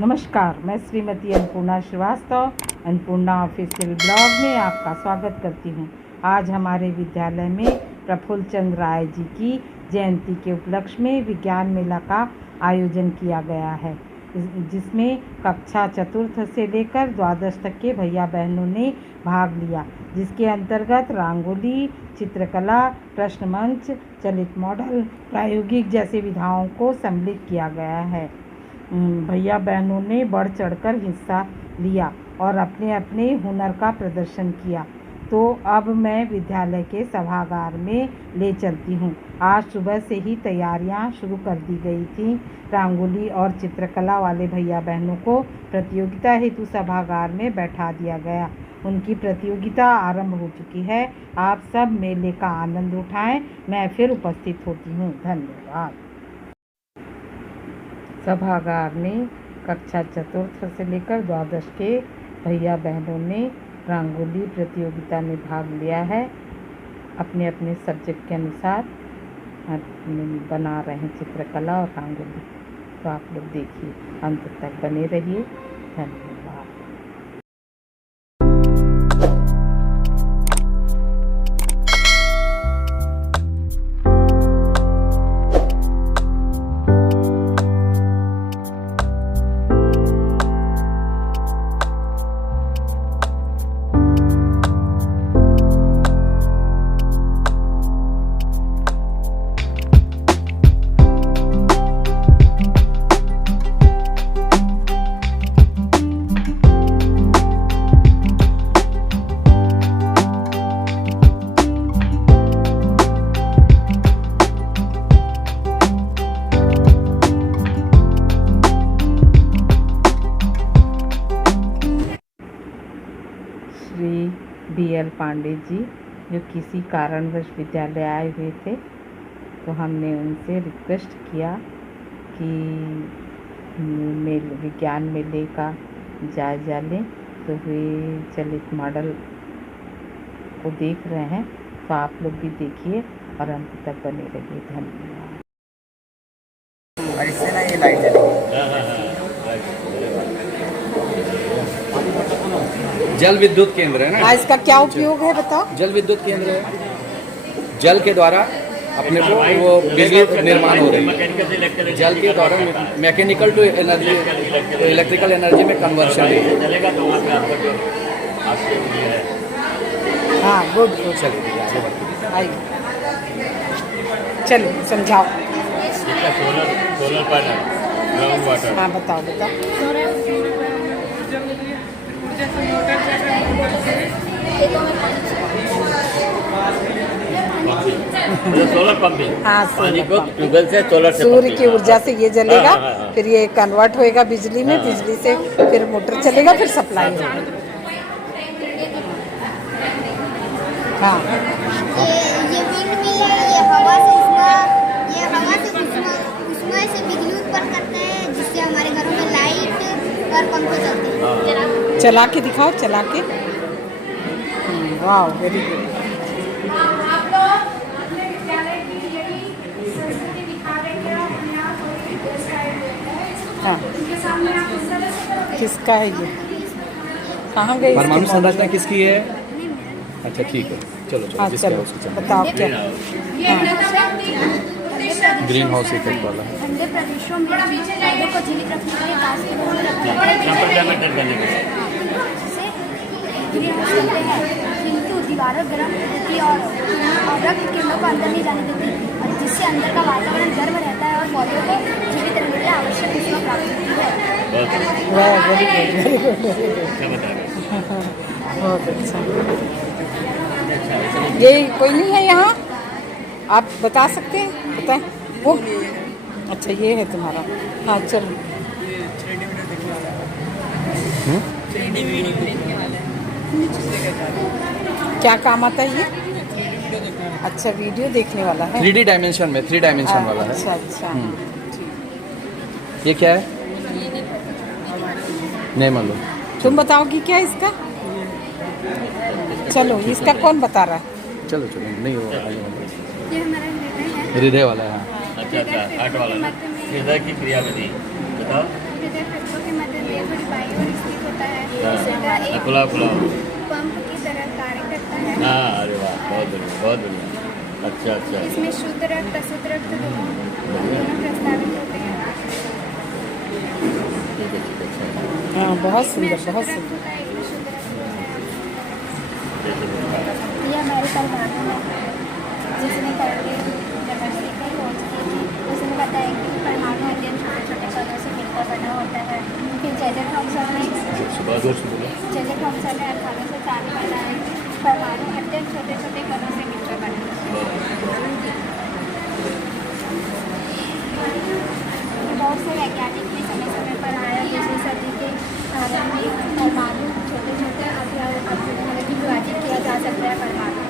नमस्कार, मैं Shrimati Annapurna Srivastava Annapurna official blog में आपका स्वागत करती हूँ। आज हमारे विद्यालय में प्रफुल्ल चंद्र राय जी की जयंती के उपलक्ष्य में विज्ञान मेला का आयोजन किया गया है, जिसमें कक्षा चतुर्थ से लेकर द्वादश तक के भैया बहनों ने भाग लिया, जिसके अंतर्गत रंगोली, चित्रकला, प्रश्न मंच, चलित मॉडल, प्रायोगिक जैसे विधाओं को सम्मिलित किया गया है। भैया बहनों ने बढ़ चढ़कर हिस्सा लिया और अपने अपने हुनर का प्रदर्शन किया। तो अब मैं विद्यालय के सभागार में ले चलती हूँ। आज सुबह से ही तैयारियाँ शुरू कर दी गई थी। रंगोली और चित्रकला वाले भैया बहनों को प्रतियोगिता हेतु सभागार में बैठा दिया गया। उनकी प्रतियोगिता आरंभ हो चुकी है। आप सब मेले का आनंद उठाएं। मैं फिर उपस्थित होती हूँ। धन्यवाद। सभागार में कक्षा चतुर्थ से लेकर द्वादश के भैया बहनों ने रंगोली प्रतियोगिता में भाग लिया है। अपने अपने सब्जेक्ट के अनुसार बना रहे हैं चित्रकला और रंगोली। तो आप लोग देखिए, अंत तक बने रहिए। धन्यवाद। श्री BL पांडे जी, जो किसी कारणवश विद्यालय आए हुए थे, तो हमने उनसे रिक्वेस्ट किया कि विज्ञान मेले का जायज़ा लें। तो वे चलित मॉडल को देख रहे हैं। तो आप लोग भी देखिए और अंत तक बने रहिए। धन्यवाद। इससे ना ये लाइट जलेगी। जल विद्युत केंद्र है ना। इसका क्या उपयोग है बताओ? जल विद्युत केंद्र है। जल के द्वारा अपने को वो बिजली निर्माण हो रही है। जल के द्वारा mechanical to energy, electrical energy में कन्वर्शन है। हाँ, गुड गुड। चलिए आगे बढ़ते हैं। आइए, चलो समझाओ। Solar panel, ground water. हाँ, बताओ बताओ। Solar pumping. हाँ, पानी को सोलर ट्यूबवेल से सोलर से सूर्य पंपिंग। की ऊर्जा से ये जलेगा। हाँ, हाँ, हाँ। फिर ये कन्वर्ट होएगा बिजली में। बिजली से फिर मोटर चलेगा, फिर सप्लाई होगा। हाँ, ये विंड मिल है। ये हवा से उष्मा से बिजली उत्पन्न करते हैं, जिससे हमारे घरों में लाइट और पंखे चलते हैं। चला के दिखाओ, चला के। वाह, वेरी गुड। हाँ, किसका है ये? कहाँ गई? परमाणु संरचना किसकी है? अच्छा ठीक है, चलो चलो हाँ, जिसका है चलो उसकी चलो। बताओ क्या। ग्रीन हाउस इफेक्ट वाला है। ठंडे प्रदेशों में पौधों को जीवित रखने के लिए बांस के पेड़ रखने पड़ेंगे, जिससे ग्रीनहाउस कहते हैं। किंतु दीवारें गर्म होती और अवरक्त किरणों को अंदर नहीं जाने देती, और जिससे अंदर का वातावरण गर्म रहता है और पौधों को जीवित रहने के लिए आवश्यक ऊष्मा प्राप्त होती है। वाह, very good, very good, very good. बहुत अच्छा। ये कोई नहीं है यहाँ? आप बता सकते हैं? बताएं। वो अच्छा, ये है तुम्हारा। हाँ, चलो। क्या काम आता है ये? अच्छा, वीडियो देखने वाला है। 3D डायमेंशन में, 3 डायमेंशन वाला है। अच्छा अच्छा। ये क्या है? नहीं मालूम। तुम बताओगी क्या इसका? चलो, इसका कौन बता रहा है? चलो चलो, नहीं हो ये हमारा हृदय है। हृदय वाला है। हाँ। अच्छा हार्ट वाला ना। हृदय की क्रियाविधि बताओ। हृदय फेफड़ों के मध्य एक खुला खुला पंप की तरह कार्य करता है। हाँ, अरे वाह, बहुत बढ़िया, बहुत बढ़िया। अच्छा अच्छा। इसमें शुद्ध रक्त अशुद्ध रक्त दोनों प्रस्तावित होते हैं। ठीक है, अच्छा। हाँ, बहुत इसमें सुंदर, अशुद्ध बहुत रक्त सुंदर। होता है, इसमें शुद्ध रक्त होता है। देखिए, ये हमारे परमाणु है, जिसमें करके जब मैं सीखने पहुँचती थी उसने बताया कि परमाणु अत्यंत छोटे छोटे कणों से मिलकर बना होता है। फिर जैसे थॉमसन ने सुबह जोर से बोलो। जैसे थॉमसन ने 1804 में बताया कि परमाणु अत्यंत छोटे छोटे कणों से मिलकर बना होता है। बहुत से वैज्ञानिक ने समय समय पर आया 20वीं सदी के आरंभ में परमाणु छोटे छोटे अणुओं में विभाजित किया जा सकता है। परमाणु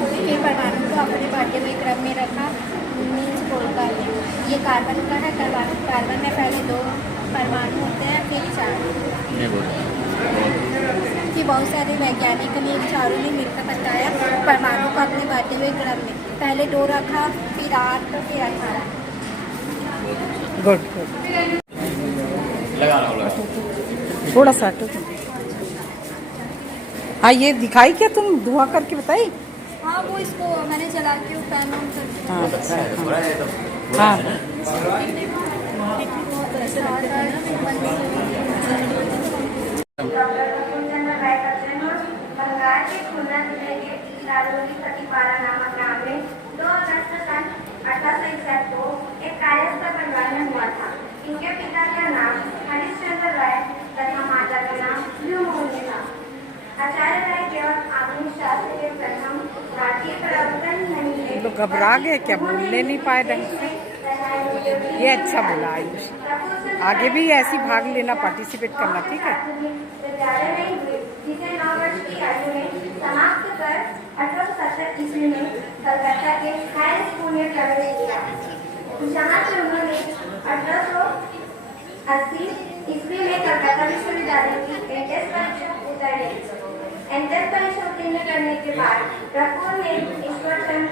फिर परमाणु को अपने बढ़ते हुए क्रम में रखा मीन्स बोलकर ये कार्बन का है। कार्बन में पहले 2 परमाणु होते हैं, फिर 4। नहीं बोलो। कि बहुत सारे वैज्ञानिक ने इन चारों ने मिलकर बताया परमाणु को अपने बढ़ते हुए क्रम में पहले 2 रखा, फिर 8, फिर 18। Good good. लगा रहा हूँ, लगा। थोड़ा सा हटो तुम। हाँ, ये दिखाई क्या तुम धुआं करके बताई? हाँ, वो इसको मैंने जला के फैन ऑन करके हाँ, अच्छा है, बड़ा है तो। हाँ, बंगाल के खुलना जिले के लालूरी सतीपारा नामक गांव में 2 अगस्त सन 1861 को एक कायस्थ परिवार में हुआ था। इनके पिता का नाम हरिश्चंद्र राय तथा माता का नाम व्योममोहिनी था। आचार्य राय केवल आधुनिक शास्त्र के प्रथम भारतीय प्रवर्तन नहीं थे। लोग घबरा गए क्या, बोलने नहीं पाए ढंग से? ये अच्छा बोला आयुष। आगे भी ऐसी भाग लेना, पार्टिसिपेट करना, ठीक है? विद्यालय में हुए, जिसे 9 वर्ष की आयु में समाप्त कर 1870 ईस्वी में कलकत्ता के हाई स्कूल में प्रवेश किया, जहाँ से उन्होंने 1880 ईस्वी में कलकत्ता विश्वविद्यालय की एंट्रेंस परीक्षा उत्तीर्ण की। एंट्रेंस परीक्षा उत्तीर्ण करने के बाद प्रफुल्ल ने ईश्वरचंद्र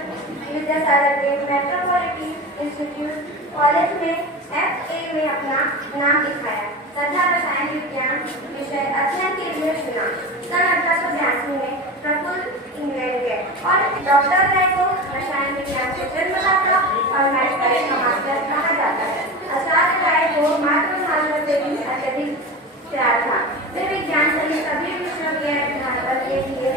विद्यासागर के मेट्रोपॉलिटन इंस्टीट्यूट कॉलेज में FA में अपना नाम लिखाया तथा रसायन विज्ञान विषय अध्ययन के लिए चुना। सन 1882 में प्रफुल्ल इंग्लैंड गए और डॉक्टर राय को रसायन विज्ञान से जन्मदाता और मेडिकल का मास्टर कहा जाता है। आचार्य राय को मातृभाषा से भी अत्यधिक प्यार था। वे विज्ञान सहित सभी विषयों के अध्यापन के लिए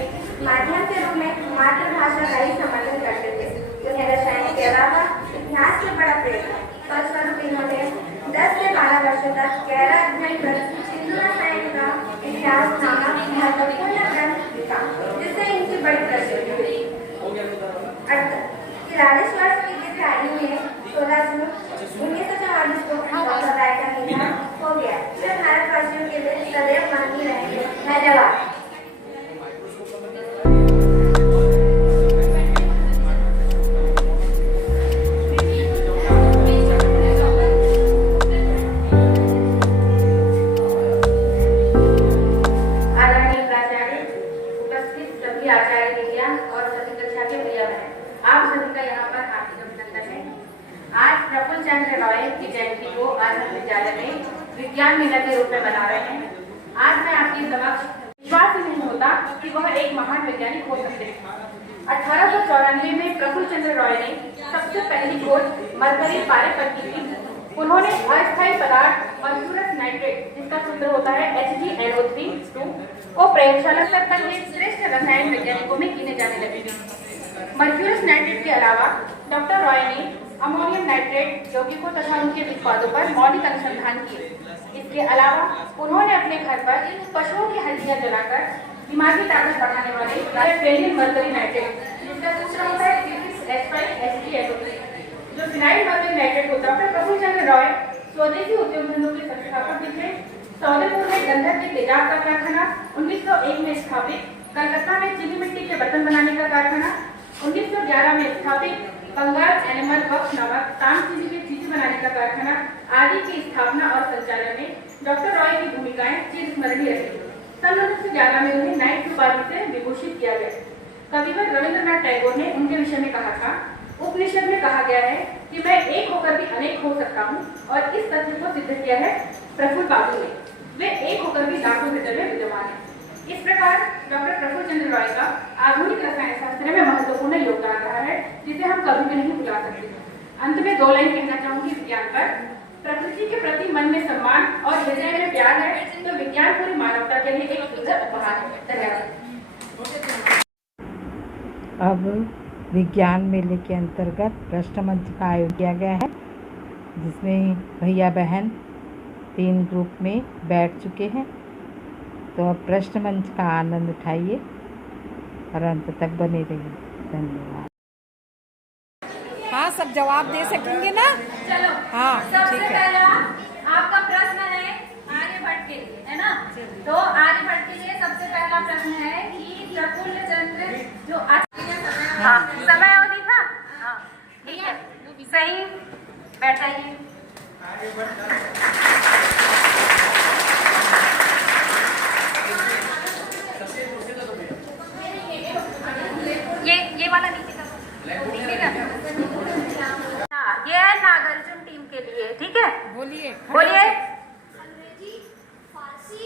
माध्यम के रूप में मातृभाषा का ही समर्थन करते थे। उन्हें रसायन के अलावा इतिहास से बड़ा प्रेम था। फलस्वरूप इन्होंने 10 से 12 वर्षों तक गहरा अध्ययन कर हिंदू रसायन का इतिहास नामक महत्वपूर्ण ग्रंथ लिखा, जिससे इनकी बड़ी प्रसिद्धि हुई। 43 वर्ष की दिव्य आयु में 16 जून 1944 को डॉक्टर राय का निधन हो गया। वे भारतवासियों के लिए सदैव मांगी रहेंगे। धन्यवाद। प्रफुल्ल चंद्र रॉय की जयंती को आज हम विद्यालय में विज्ञान मेला के रूप में मना रहे हैं। आज मैं आपके समक्ष विश्वास ही नहीं होता कि वह एक महान वैज्ञानिक हो सकते हैं। 1894 में प्रफुल्ल चंद्र रॉय ने सबसे पहली खोज मरकरी पारे पर की थी। उन्होंने अस्थायी पदार्थ मर्क्यूरस नाइट्रेट, जिसका सूत्र होता है HgNO3 को प्रयोगशाला स्तर पर श्रेष्ठ रसायन वैज्ञानिकों में गिने जाने लगे। मर्क्यूरस नाइट्रेट के अलावा डॉक्टर रॉय ने अमोनियम नाइट्रेट यौगिकों तथा उनके उत्पादों पर मौलिक अनुसंधान किए। इसके अलावा उन्होंने अपने घर पर पशुओं की हड्डियां जलाकर दिमागी ताकत बढ़ाने वाले फेनिल मर्करी नाइट्रेट, जिसका सूत्र होता है C6H5HgNO3, जो फिनाइल मर्करी नाइट्रेट होता है। डॉक्टर प्रफुल्ल चंद्र रॉय स्वदेशी उद्योग धंधों के संस्थापक भी थे। सौदेपुर में गंधक के तेजाब का कारखाना 1901 में स्थापित, कलकत्ता में चीनी मिट्टी के बर्तन बनाने का कारखाना 1911 में स्थापित, बंगाल एनिमल बक्स नामक ताम चीनी की चीनी बनाने का कारखाना आदि की स्थापना और संचालन में डॉक्टर रॉय की भूमिकाएं चिरस्मरणीय रही। सन 1911 में उन्हें नाइट की उपाधि से विभूषित किया गया। कविवर रविंद्रनाथ टैगोर ने उनके विषय में कहा था, उपनिषद में कहा गया है कि मैं एक होकर भी अनेक हो सकता हूँ, और इस तथ्य को सिद्ध किया है प्रफुल्ल बाबू ने। वे एक होकर भी लाखों लीटर में विद्यमान है। इस प्रकार डॉक्टर प्रफुल्ल चंद्र रॉय का आधुनिक रसायन शास्त्र में महत्वपूर्ण योगदान रहा है, जिसे हम कभी भी नहीं भुला सकते। अंत में 2 लाइन कहना चाहूंगी विज्ञान पर। प्रकृति के प्रति मन में सम्मान और हृदय में प्यार है तो विज्ञान पूरी मानवता के लिए एक सुंदर उपहार है। धन्यवाद। अब विज्ञान मेले के अंतर्गत प्रश्न मंच का आयोजन किया गया है, जिसमें भैया बहन 3 ग्रुप में बैठ चुके हैं। तो अब प्रश्न मंच का आनंद उठाइए और अंत तक बने रहिए। धन्यवाद। हाँ, सब जवाब दे सकेंगे ना? चलो, हाँ, सबसे ठीक है। पहला आपका प्रश्न है आर्यभट्ट के लिए, है ना? तो आर्यभट्ट के लिए सबसे पहला प्रश्न है कि प्रफुल्ल चंद्र जो हाँ, समय अवधि था, हाँ, ठीक है, सही, बैठ जाइए। ये वाला नीचे का, हाँ, ये है नागार्जुन टीम के लिए, ठीक है? बोलिए। अंग्रेजी, फारसी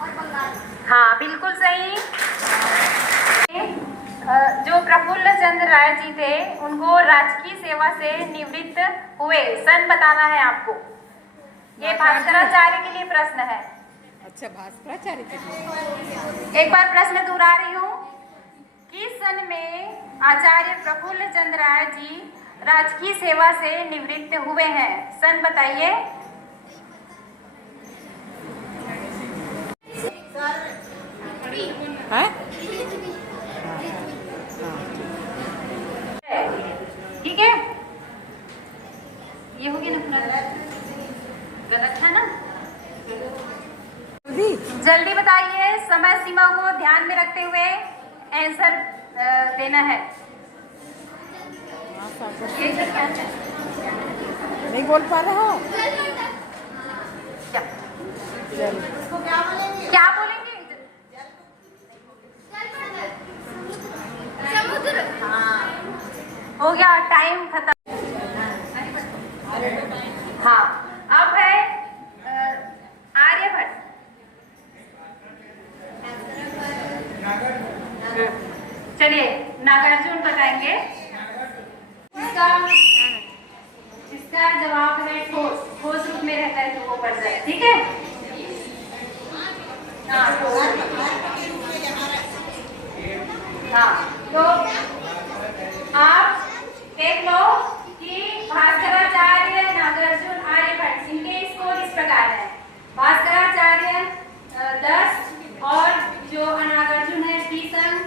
और बंगाली। हाँ, बिल्कुल सही। जो प्रफुल्ल चंद्र राय जी थे उनको राजकीय सेवा से निवृत्त हुए सन बताना है आपको। ये भास्कराचार्य के लिए प्रश्न है। अच्छा, भास्कराचार्य के लिए। एक बार प्रश्न दोहरा रही हूँ। किस सन में आचार्य प्रफुल्ल चंद्र राय जी राजकीय सेवा से निवृत्त हुए हैं? सन बताइए। है? ठीक है, ये होगी ना पूरा? गलत है ना? जल्दी बताइए, समय सीमा को ध्यान में रखते हुए आंसर देना है। ये क्या है? नहीं बोल पा रहे हो? क्या चलो। क्या बोलेंगे? समुद्र। हाँ, हो गया, टाइम खत्म। हाँ, अब है आर्यभट्ट। चलिए, नागार्जुन बताएंगे। इसका जवाब है ठोस। ठोस रूप में रहता है तो वो पड़ जाए, ठीक है? हाँ, हाँ, तो आप देख लो कि भास्कराचार्य, नागार्जुन, आर्यभट्ट, इनके स्कोर इस प्रकार है। भास्कराचार्य 10 और जो नागार्जुन है 30 अंक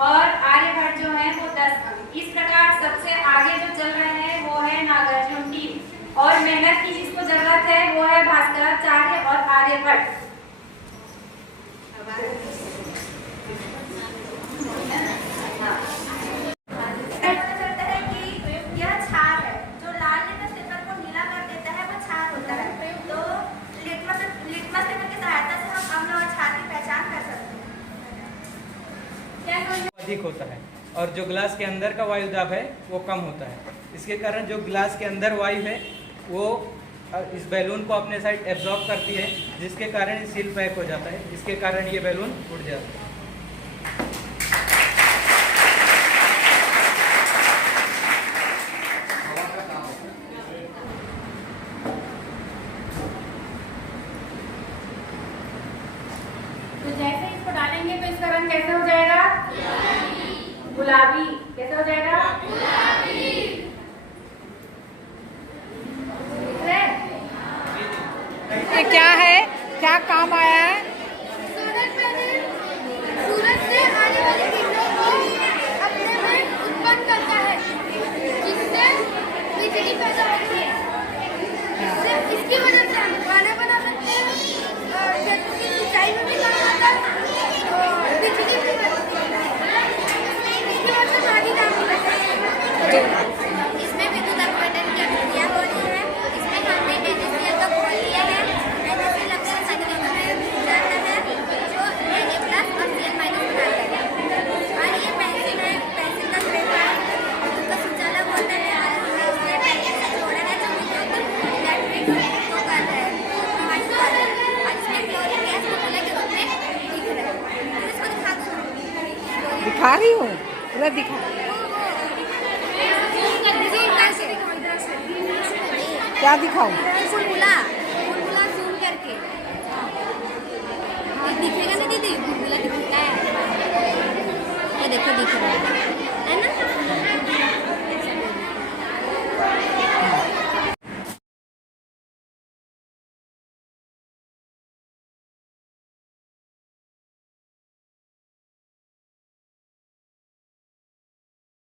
और आर्यभट्ट जो है वो 10 अंक। इस प्रकार सबसे आगे जो चल रहे हैं वो है नागार्जुन टीम, और मेहनत की जिसको जरूरत है वो है भास्कराचार्य और आर्यभट्ट। अधिक होता है और जो ग्लास के अंदर का वायु दाब है वो कम होता है। इसके कारण जो ग्लास के अंदर वायु है वो इस बैलून को अपने साइड एब्जॉर्ब करती है, जिसके कारण सील पैक हो जाता है। इसके कारण ये बैलून उड़ जाता है। तो जैसे इसको डालेंगे तो इसका रंग कैसे हो जाएगा? गुलाबी। कैसे हो जाएगा? गुलाबी। ये क्या है? क्या काम आया है? सोलर पैनल सूरज से आने वाली किरणों को अपने में उत्पन्न करता है, जिससे बिजली पैदा होती है। इसकी वजह से हम खाना बना सकते हैं, खेतों की सिंचाई में भी काम आता है और बिजली भी बनती है। इसकी वजह से पानी काम होता है। इसमें विद्युत अपघटन की अभिक्रिया हो रही है। इसमें हमने मैग्नीशियम का घोल लिया है। मैग्नीशियम लगता है संगीत में जाता है जो Na+ और Cl- बनाता है। और ये पेंसिल है, पेंसिल का पेपर है, उसका सुचालक होता है और उसमें पेंसिल से जोड़ा दिखा रही हूँ, पूरा दिखा। क्या दिखाऊं? फुलमुला